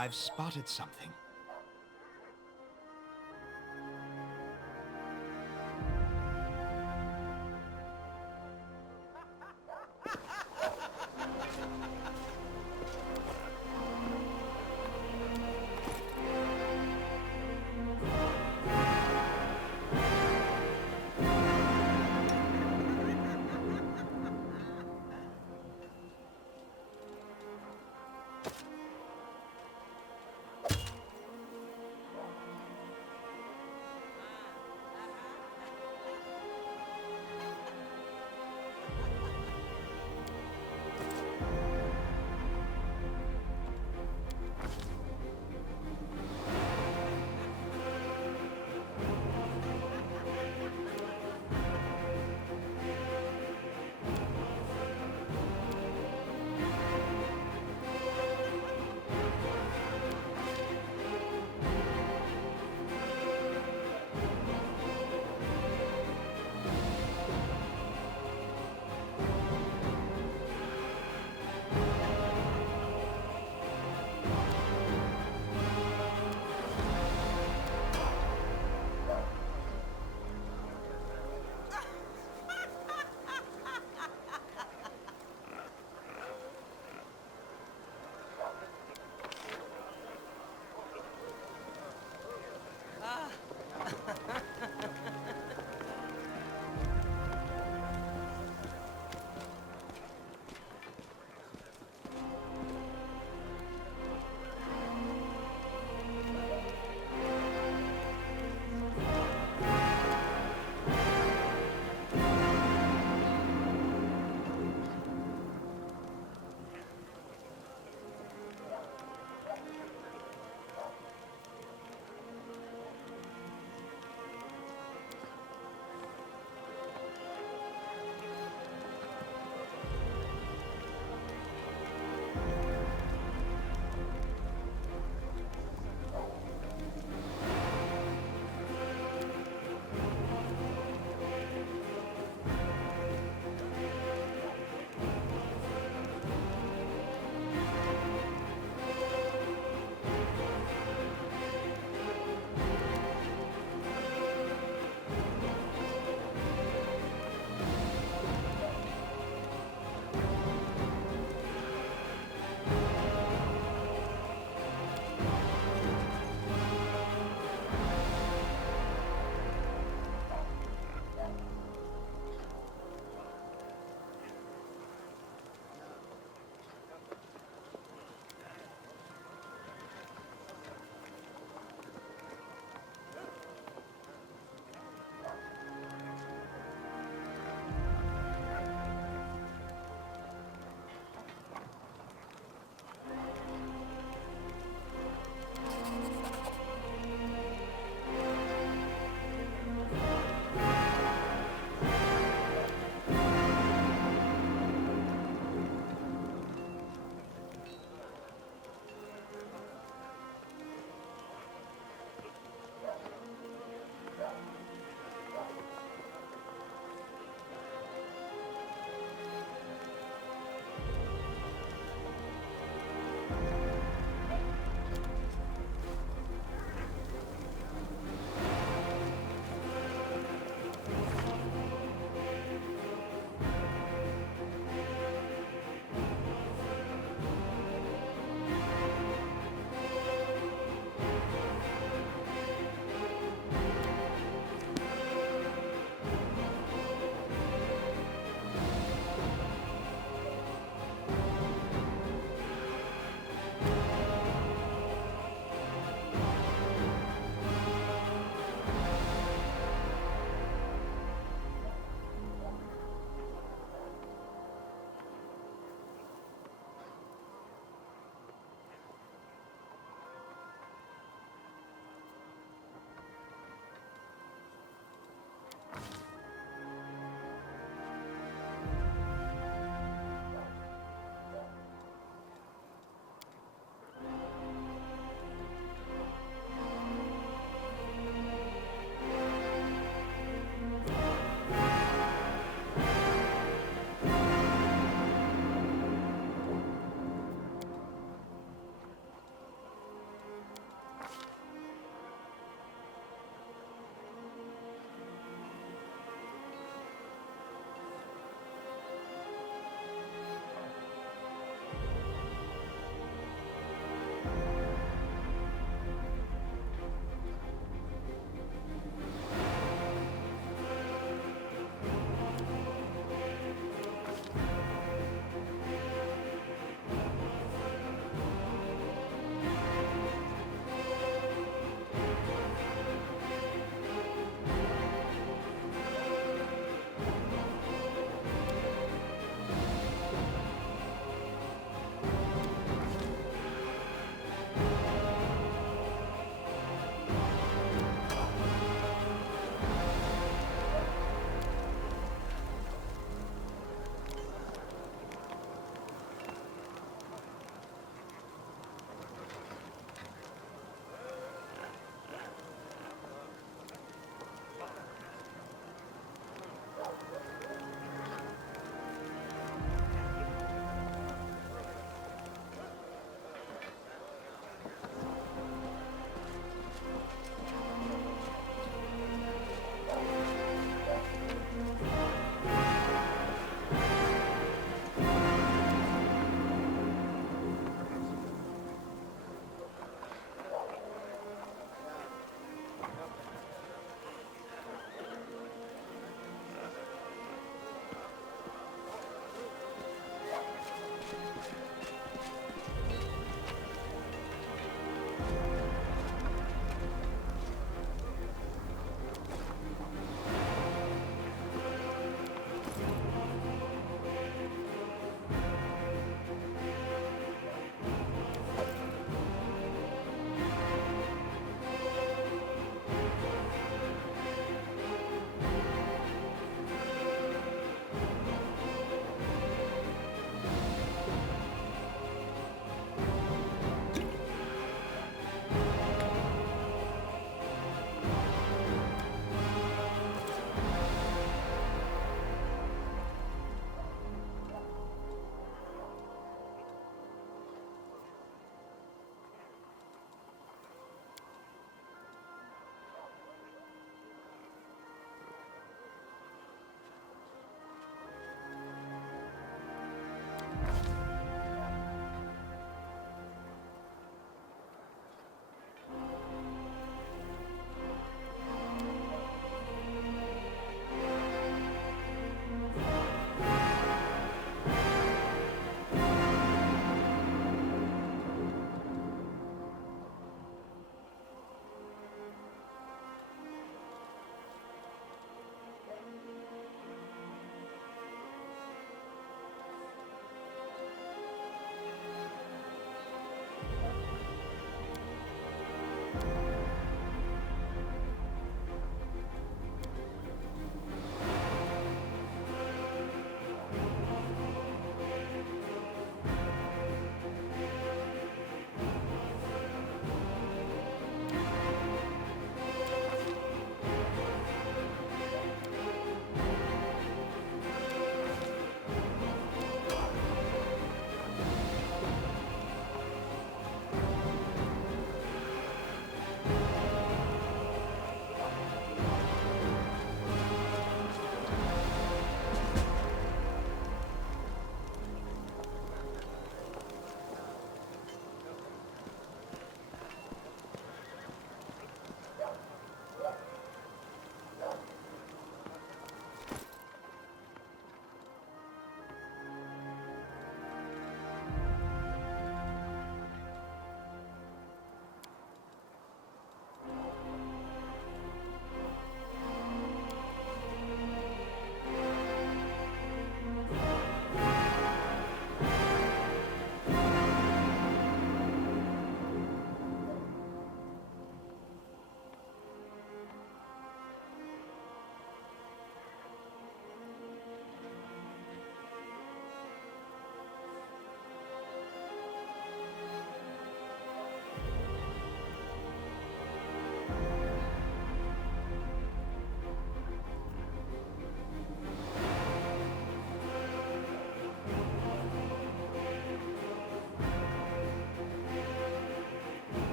I've spotted something.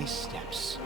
my steps.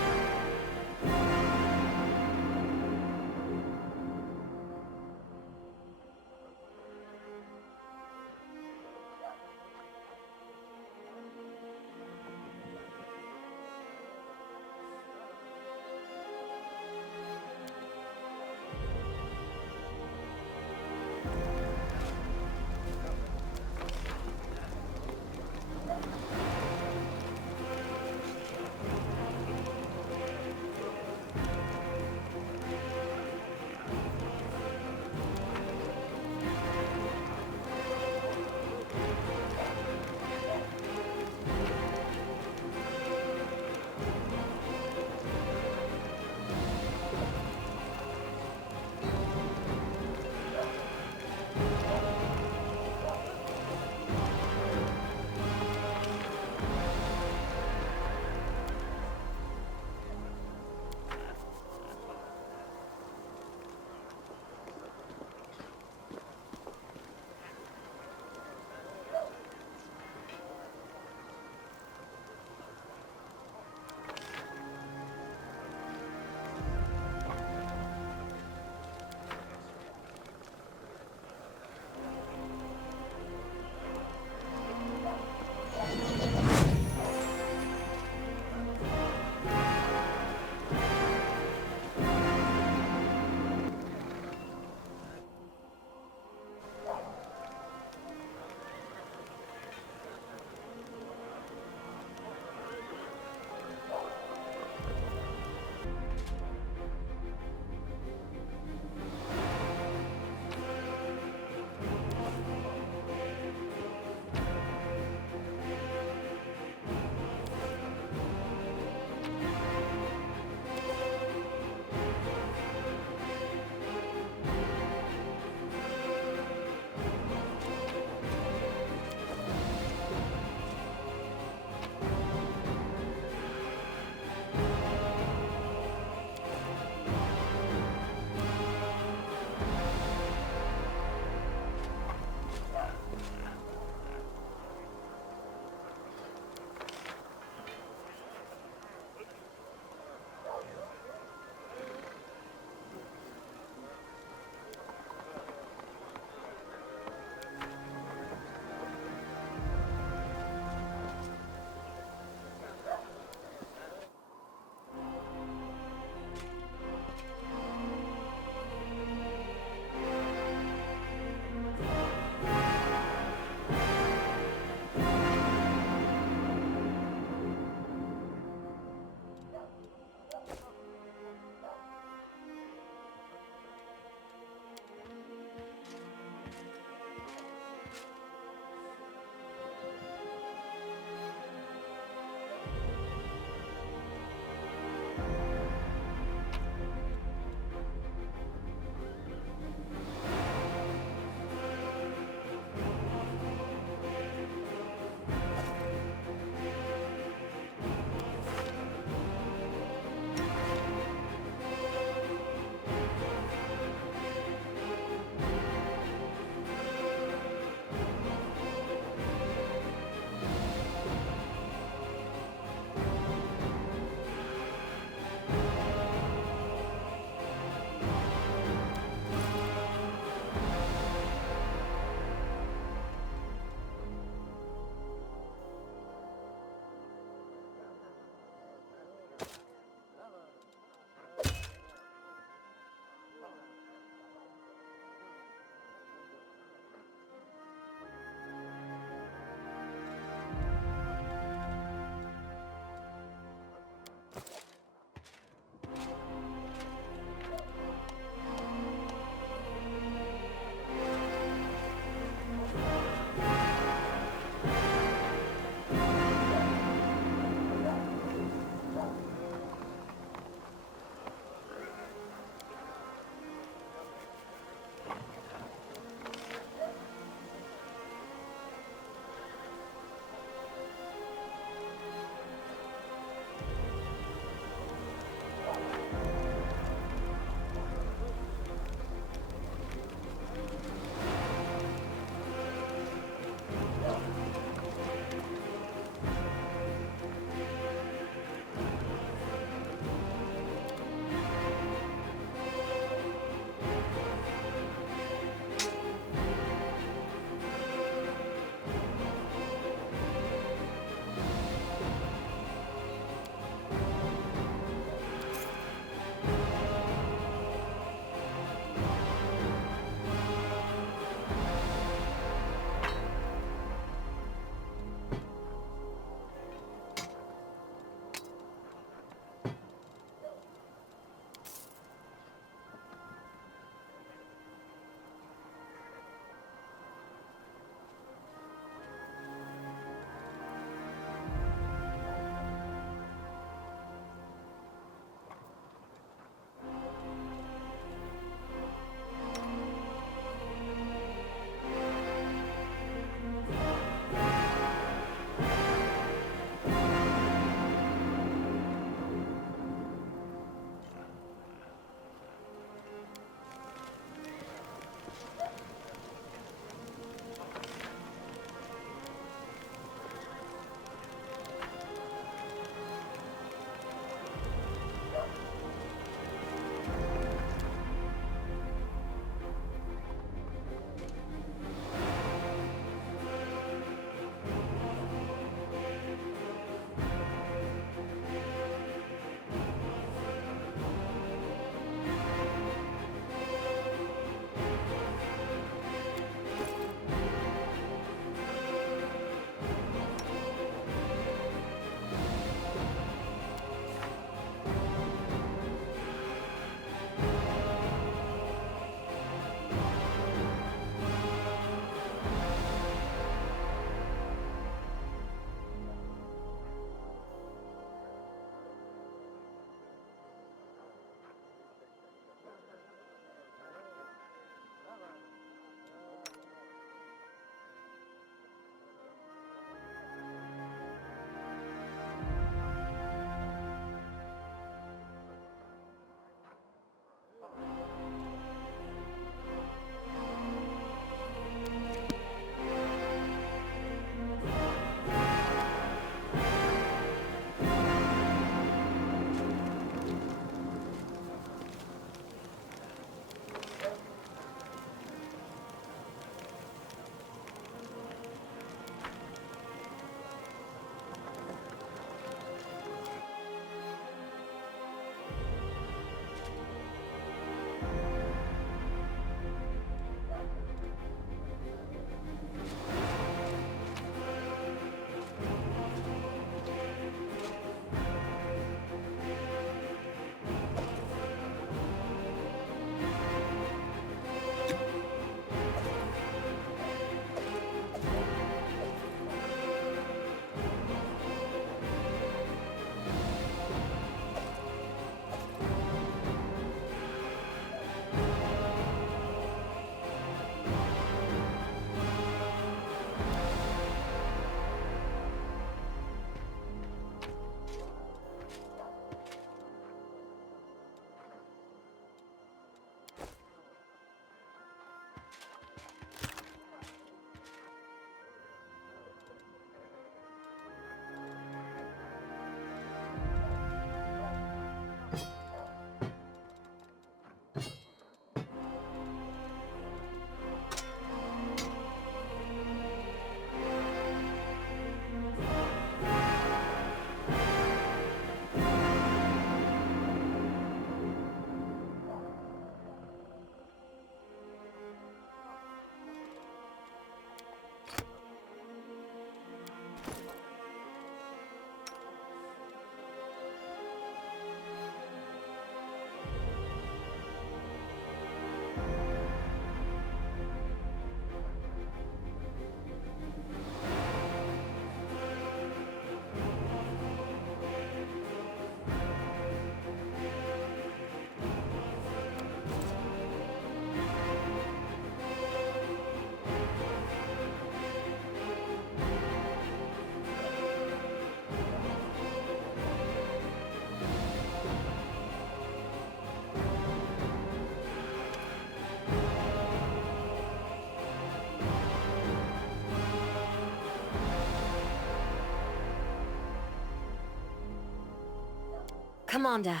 Commander,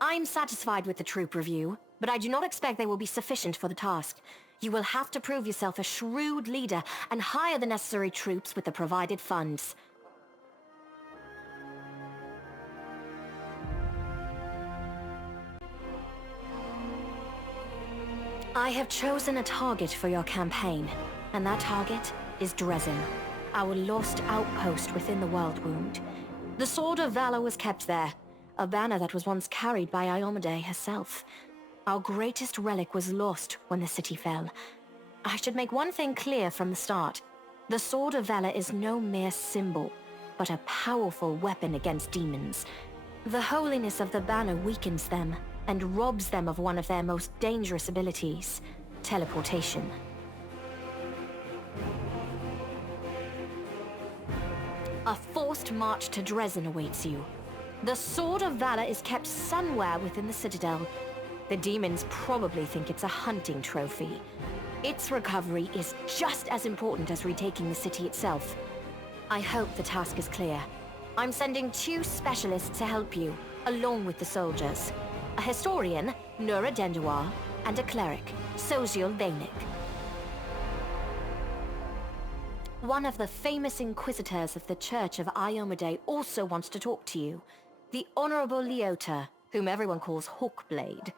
I'm satisfied with the troop review, but I do not expect they will be sufficient for the task. You will have to prove yourself a shrewd leader and hire the necessary troops with the provided funds. I have chosen a target for your campaign, and that target is Dresden, our lost outpost within the World Wound. The Sword of Valor was kept there, a banner that was once carried by Iomedae herself. Our greatest relic was lost when the city fell. I should make one thing clear from the start. The Sword of Valor is no mere symbol, but a powerful weapon against demons. The holiness of the banner weakens them, and robs them of one of their most dangerous abilities, teleportation. A forced march to Dresden awaits you. The Sword of Valor is kept somewhere within the Citadel. The demons probably think it's a hunting trophy. Its recovery is just as important as retaking the city itself. I hope the task is clear. I'm sending 2 specialists to help you, along with the soldiers. A historian, Nura Denduar, and a cleric, Soziel Bainik. One of the famous inquisitors of the Church of Iomedae also wants to talk to you. The Honorable Leota, whom everyone calls Hawkblade.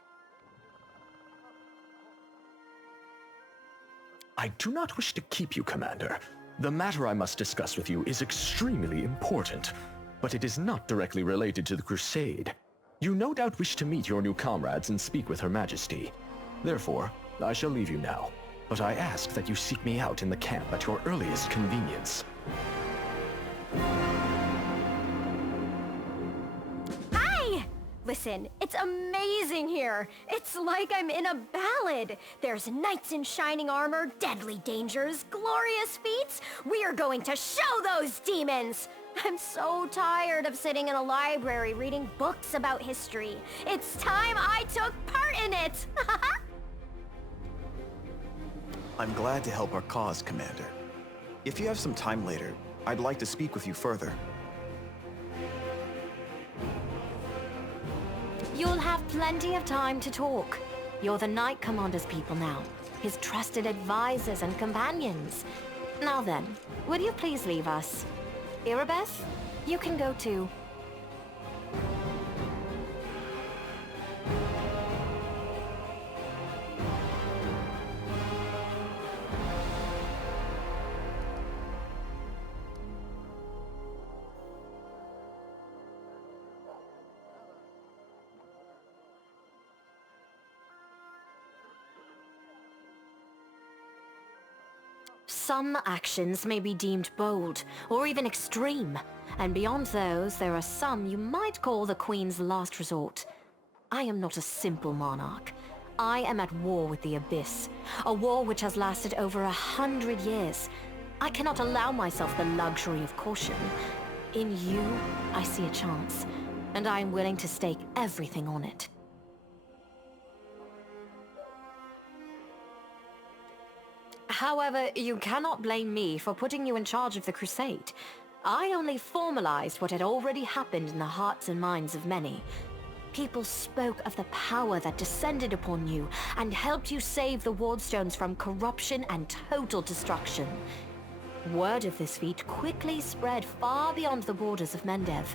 I do not wish to keep you, Commander. The matter I must discuss with you is extremely important, but it is not directly related to the Crusade. You no doubt wish to meet your new comrades and speak with Her Majesty. Therefore, I shall leave you now, but I ask that you seek me out in the camp at your earliest convenience. Hi! Listen, it's amazing here. It's like I'm in a ballad. There's knights in shining armor, deadly dangers, glorious feats. We are going to show those demons! I'm so tired of sitting in a library reading books about history. It's time I took part in it! I'm glad to help our cause, Commander. If you have some time later, I'd like to speak with you further. You'll have plenty of time to talk. You're the Knight Commander's people now, his trusted advisors and companions. Now then, will you please leave us? Irabeth, you can go too. Some actions may be deemed bold, or even extreme, and beyond those, there are some you might call the Queen's last resort. I am not a simple monarch. I am at war with the Abyss, a war which has lasted over 100 years. I cannot allow myself the luxury of caution. In you, I see a chance, and I am willing to stake everything on it. However, you cannot blame me for putting you in charge of the Crusade. I only formalized what had already happened in the hearts and minds of many. People spoke of the power that descended upon you and helped you save the Wardstones from corruption and total destruction. Word of this feat quickly spread far beyond the borders of Mendev.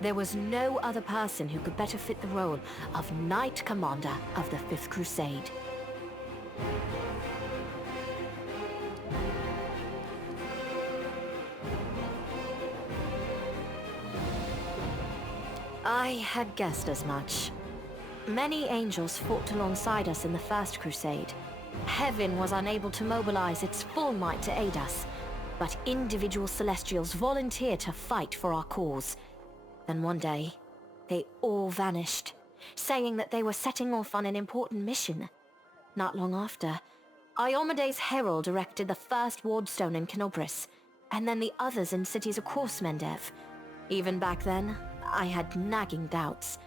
There was no other person who could better fit the role of Knight Commander of the Fifth Crusade. I had guessed as much. Many angels fought alongside us in the First Crusade. Heaven was unable to mobilize its full might to aid us, but individual Celestials volunteered to fight for our cause. Then one day, they all vanished, saying that they were setting off on an important mission. Not long after, Iomedae's herald erected the first wardstone in Canobris, and then the others in cities across Mendev. Even back then, I had nagging doubts,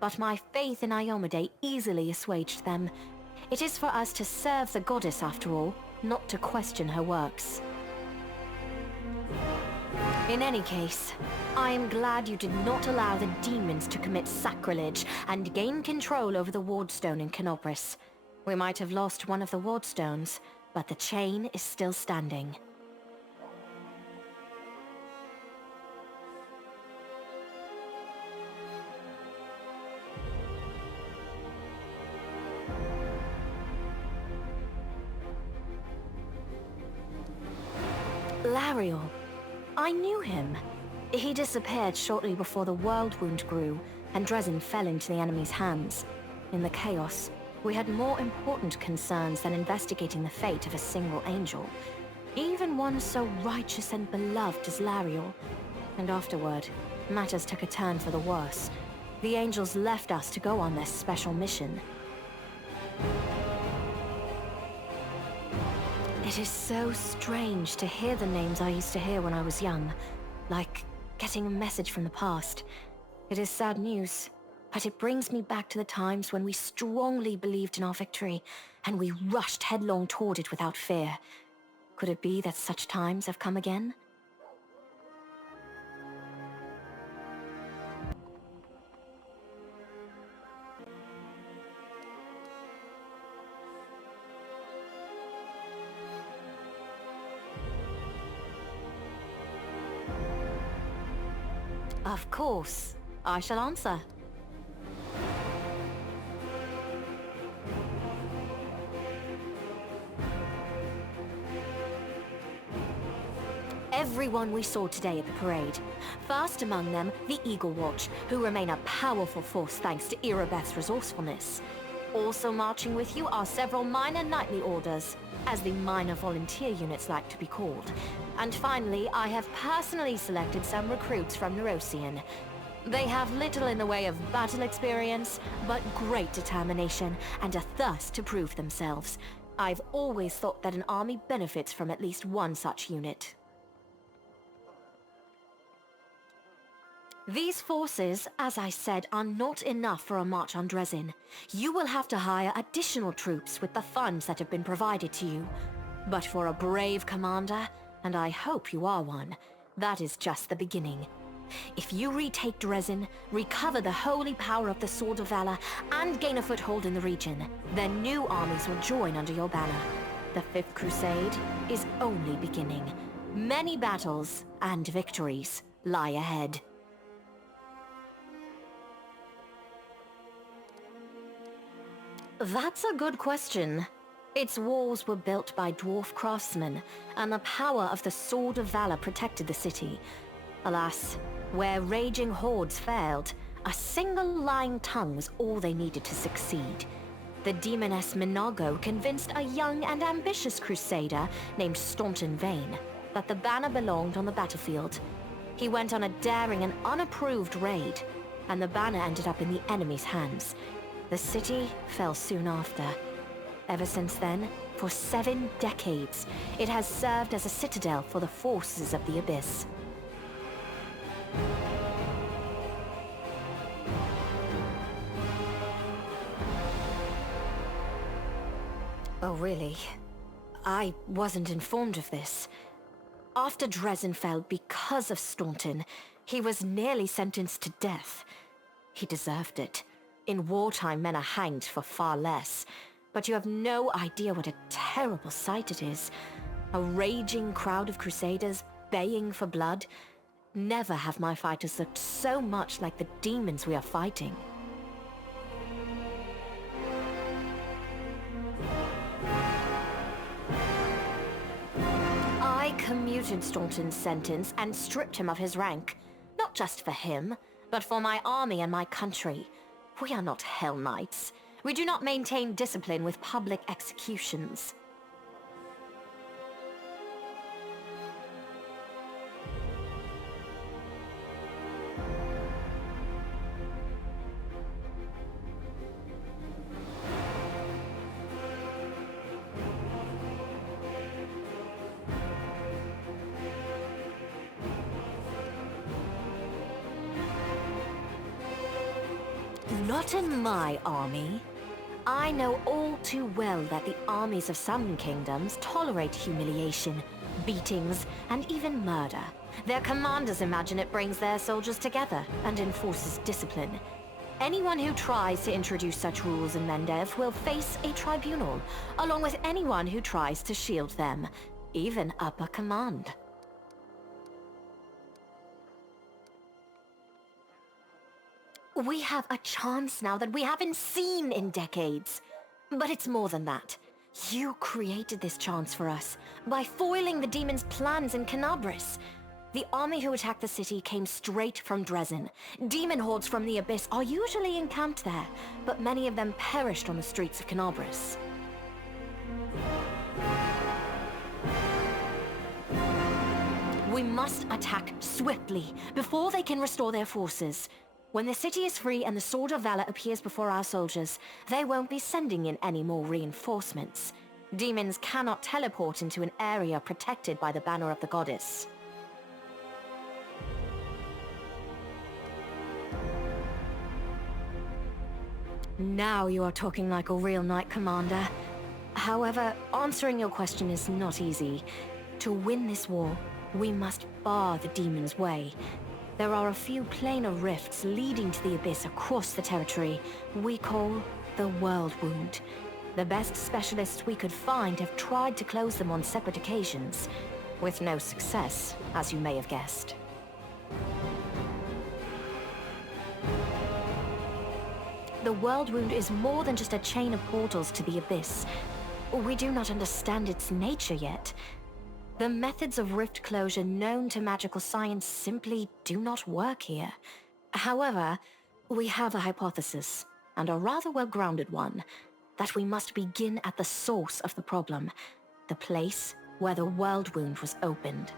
but my faith in Iomedae easily assuaged them. It is for us to serve the goddess after all, not to question her works. In any case, I am glad you did not allow the demons to commit sacrilege and gain control over the wardstone in Canopus. We might have lost one of the wardstones, but the chain is still standing. Lariel. I knew him. He disappeared shortly before the world wound grew, and Dresden fell into the enemy's hands. In the chaos, we had more important concerns than investigating the fate of a single angel. Even one so righteous and beloved as Lariel. And afterward, matters took a turn for the worse. The angels left us to go on their special mission. It is so strange to hear the names I used to hear when I was young, like getting a message from the past. It is sad news, but it brings me back to the times when we strongly believed in our victory, and we rushed headlong toward it without fear. Could it be that such times have come again? Of course. I shall answer. Everyone we saw today at the parade. First among them, the Eagle Watch, who remain a powerful force thanks to Irabeth's resourcefulness. Also marching with you are several minor knightly orders, as the minor volunteer units like to be called. And finally, I have personally selected some recruits from Neurosian. They have little in the way of battle experience, but great determination and a thirst to prove themselves. I've always thought that an army benefits from at least one such unit. These forces, as I said, are not enough for a march on Dresden. You will have to hire additional troops with the funds that have been provided to you. But for a brave commander, and I hope you are one, that is just the beginning. If you retake Dresden, recover the holy power of the Sword of Valor, and gain a foothold in the region, then new armies will join under your banner. The Fifth Crusade is only beginning. Many battles and victories lie ahead. That's a good question. Its walls were built by dwarf craftsmen, and the power of the Sword of Valor protected the city. Alas, where raging hordes failed, a single lying tongue was all they needed to succeed. The demoness Minago convinced a young and ambitious crusader named Staunton Vane that the banner belonged on the battlefield. He went on a daring and unapproved raid, and the banner ended up in the enemy's hands. The city fell soon after. Ever since then, for 7 decades, it has served as a citadel for the forces of the Abyss. Oh, really? I wasn't informed of this. After Dresden fell because of Staunton, he was nearly sentenced to death. He deserved it. In wartime, men are hanged for far less. But you have no idea what a terrible sight it is. A raging crowd of crusaders baying for blood. Never have my fighters looked so much like the demons we are fighting. I commuted Staunton's sentence and stripped him of his rank. Not just for him, but for my army and my country. We are not Hell Knights. We do not maintain discipline with public executions. Not in my army. I know all too well that the armies of some kingdoms tolerate humiliation, beatings, and even murder. Their commanders imagine it brings their soldiers together and enforces discipline. Anyone who tries to introduce such rules in Mendev will face a tribunal, along with anyone who tries to shield them, even upper command. We have a chance now that we haven't seen in decades. But it's more than that. You created this chance for us by foiling the demon's plans in Canabris. The army who attacked the city came straight from Dresden. Demon hordes from the Abyss are usually encamped there, but many of them perished on the streets of Canabris. We must attack swiftly, before they can restore their forces. When the city is free and the Sword of Valor appears before our soldiers, they won't be sending in any more reinforcements. Demons cannot teleport into an area protected by the banner of the goddess. Now you are talking like a real knight commander. However, answering your question is not easy. To win this war, we must bar the demon's way. There are a few planar rifts leading to the Abyss across the territory we call the World Wound. The best specialists we could find have tried to close them on separate occasions, with no success, as you may have guessed. The World Wound is more than just a chain of portals to the Abyss. We do not understand its nature yet. The methods of rift closure known to magical science simply do not work here. However, we have a hypothesis, and a rather well-grounded one, that we must begin at the source of the problem, the place where the World Wound was opened.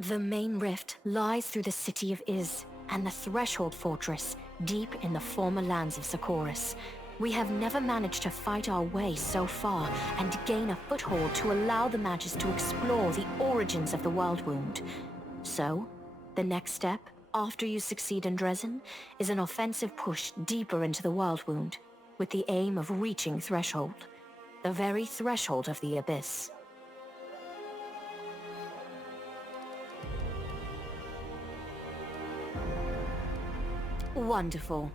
The main rift lies through the city of Iz, and the Threshold Fortress, deep in the former lands of Socorus. We have never managed to fight our way so far and gain a foothold to allow the mages to explore the origins of the World Wound. So, the next step, after you succeed in Dresden, is an offensive push deeper into the World Wound, with the aim of reaching Threshold, the very threshold of the Abyss. Wonderful.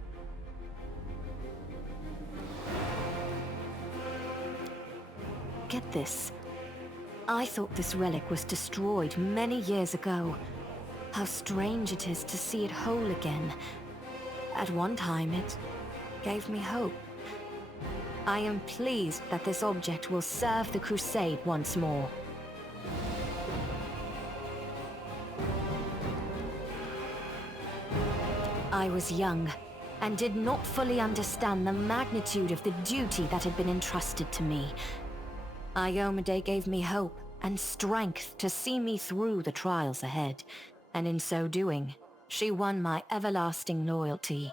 Get this. I thought this relic was destroyed many years ago. How strange it is to see it whole again. At one time, it gave me hope. I am pleased that this object will serve the Crusade once more. I was young, and did not fully understand the magnitude of the duty that had been entrusted to me. Iomade gave me hope and strength to see me through the trials ahead, and in so doing, she won my everlasting loyalty.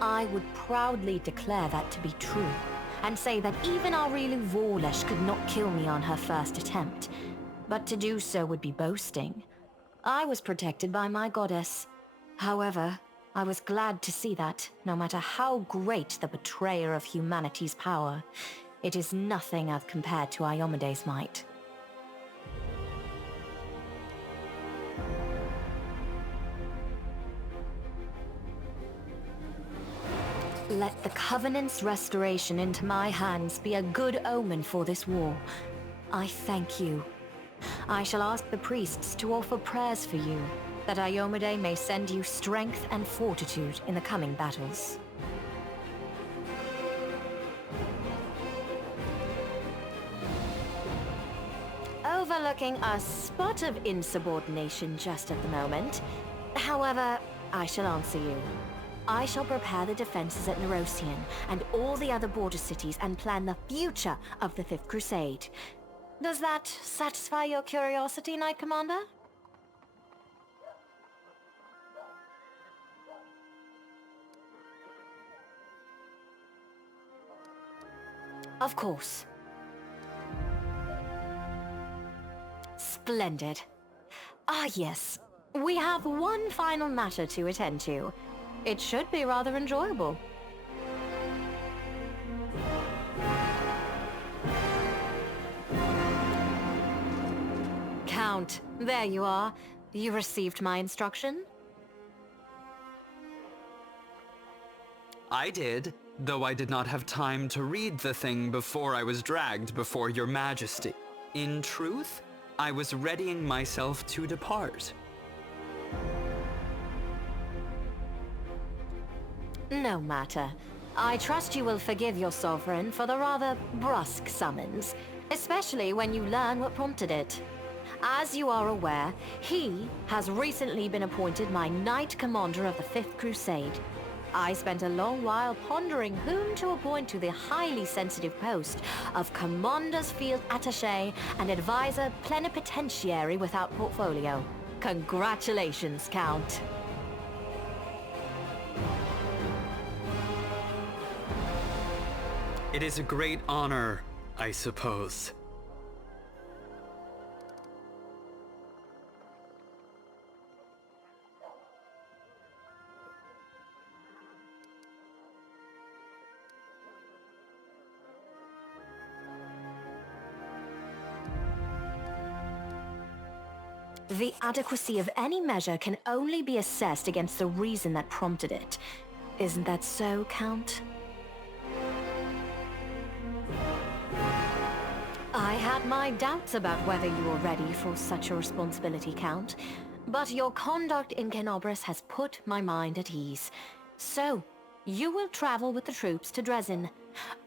I would proudly declare that to be true, and say that even our really Vorlesh could not kill me on her first attempt. But to do so would be boasting. I was protected by my goddess. However, I was glad to see that, no matter how great the betrayer of humanity's power, it is nothing as compared to Iomade's might. Let the Covenant's restoration into my hands be a good omen for this war. I thank you. I shall ask the priests to offer prayers for you, that Iomade may send you strength and fortitude in the coming battles. Overlooking a spot of insubordination just at the moment. However, I shall answer you. I shall prepare the defenses at Nerosian and all the other border cities and plan the future of the Fifth Crusade. Does that satisfy your curiosity, Knight Commander? Of course. Splendid. Ah, yes. We have one final matter to attend to. It should be rather enjoyable. Count, there you are. You received my instruction? I did, though I did not have time to read the thing before I was dragged before your majesty. In truth, I was readying myself to depart. No matter. I trust you will forgive your sovereign for the rather brusque summons, especially when you learn what prompted it. As you are aware, he has recently been appointed my Knight Commander of the Fifth Crusade. I spent a long while pondering whom to appoint to the highly sensitive post of Commander's Field Attaché and Advisor Plenipotentiary without portfolio. Congratulations, Count. It is a great honor, I suppose. The adequacy of any measure can only be assessed against the reason that prompted it. Isn't that so, Count? I had my doubts about whether you were ready for such a responsibility, Count. But your conduct in Kenobris has put my mind at ease. So, you will travel with the troops to Dresden.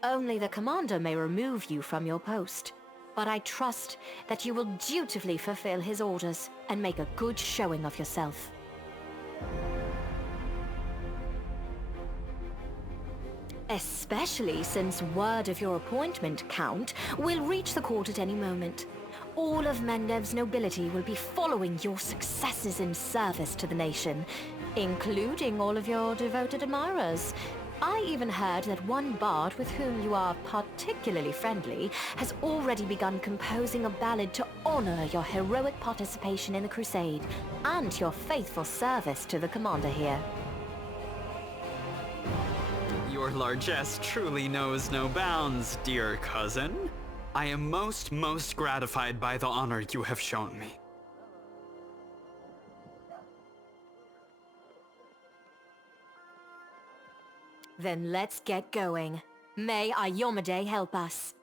Only the commander may remove you from your post. But I trust that you will dutifully fulfill his orders and make a good showing of yourself. Especially since word of your appointment, Count, will reach the court at any moment. All of Mendev's nobility will be following your successes in service to the nation, including all of your devoted admirers. I even heard that one bard with whom you are particularly friendly has already begun composing a ballad to honor your heroic participation in the crusade and your faithful service to the commander here. Your largesse truly knows no bounds, dear cousin. I am most gratified by the honor you have shown me. Then let's get going. May Iyomade help us.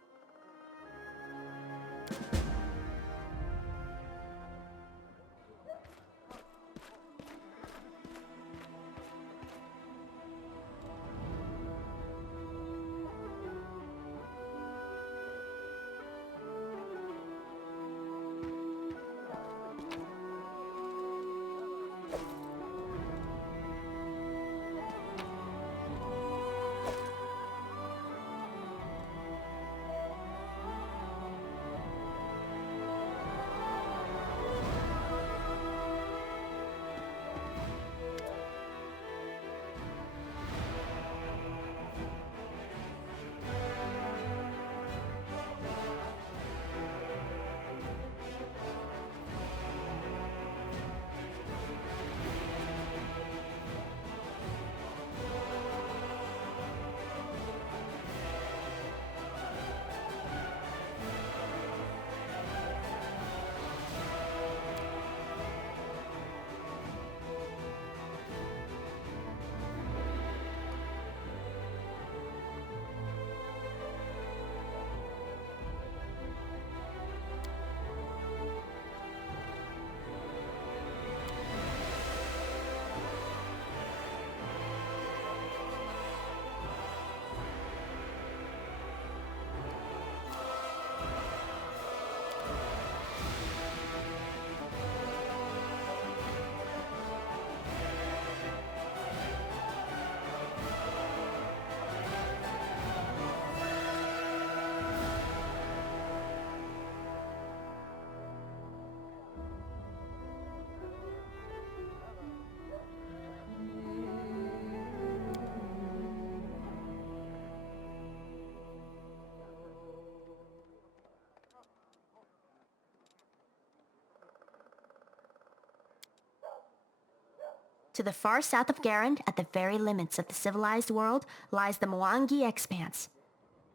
To the far south of Garand, at the very limits of the civilized world, lies the Mwangi Expanse.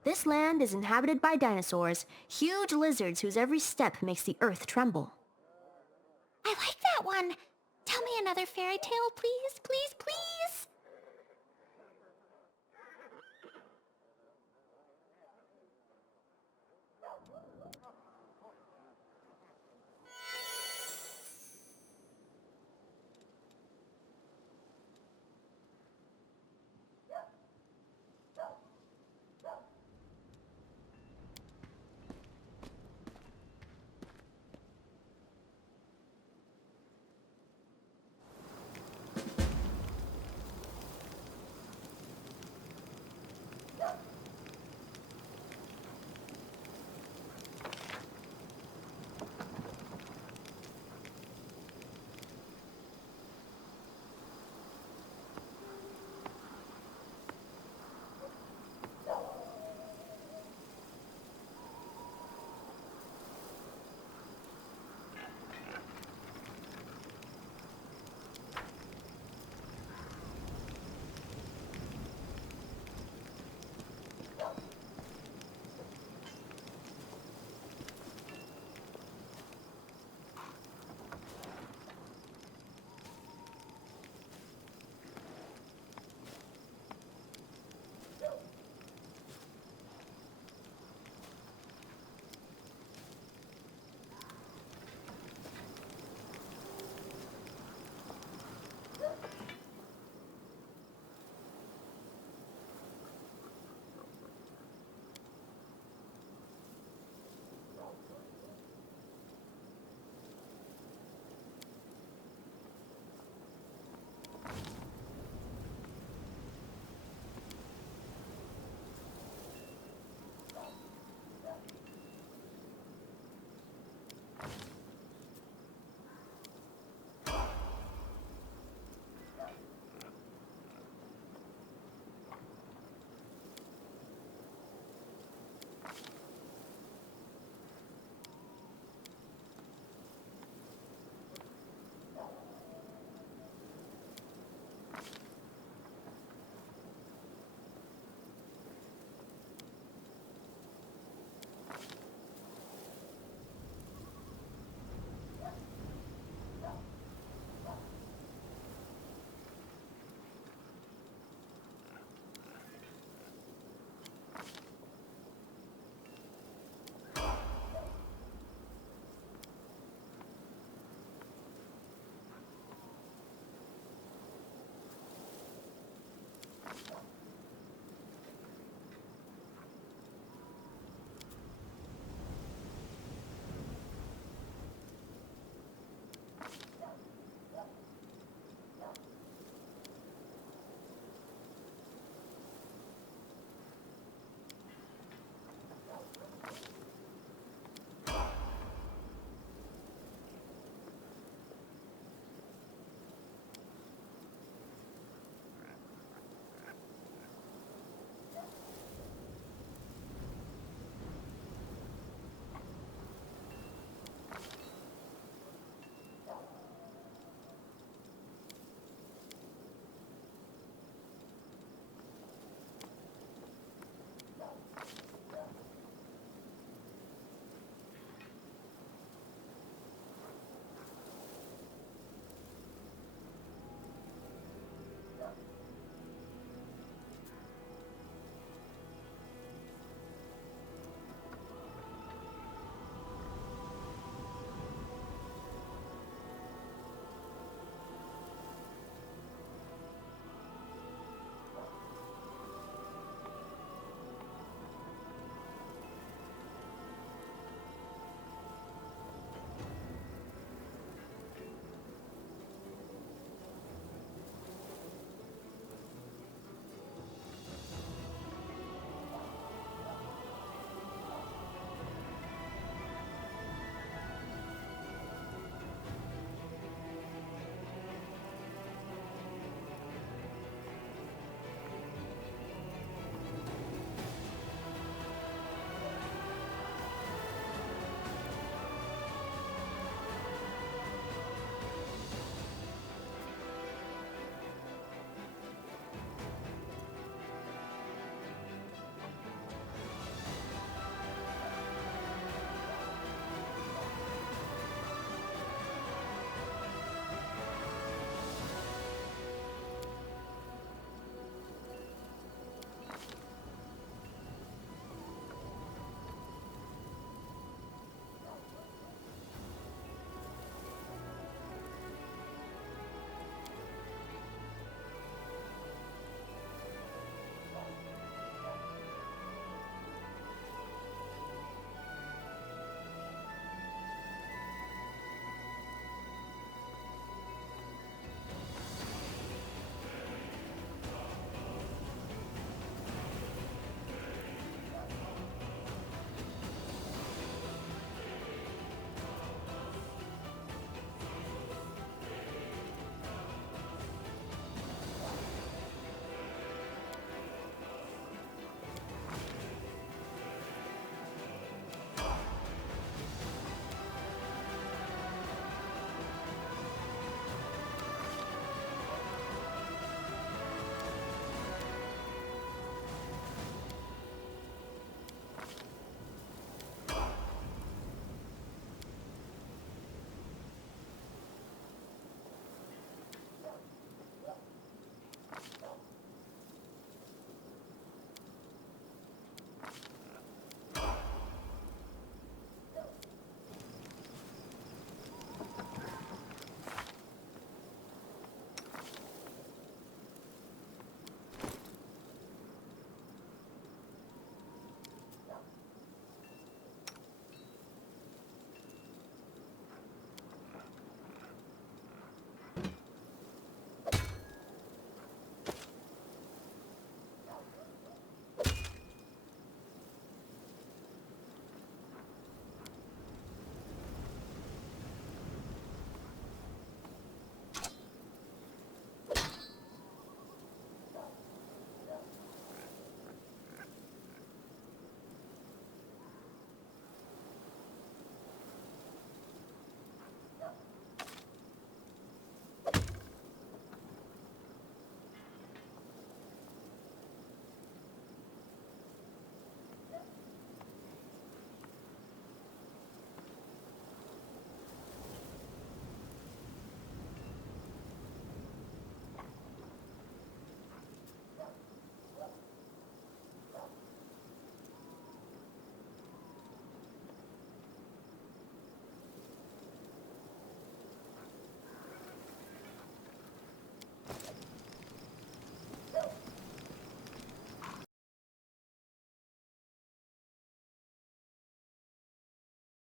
This land is inhabited by dinosaurs, huge lizards whose every step makes the earth tremble. I like that one. Tell me another fairy tale, please, please, please.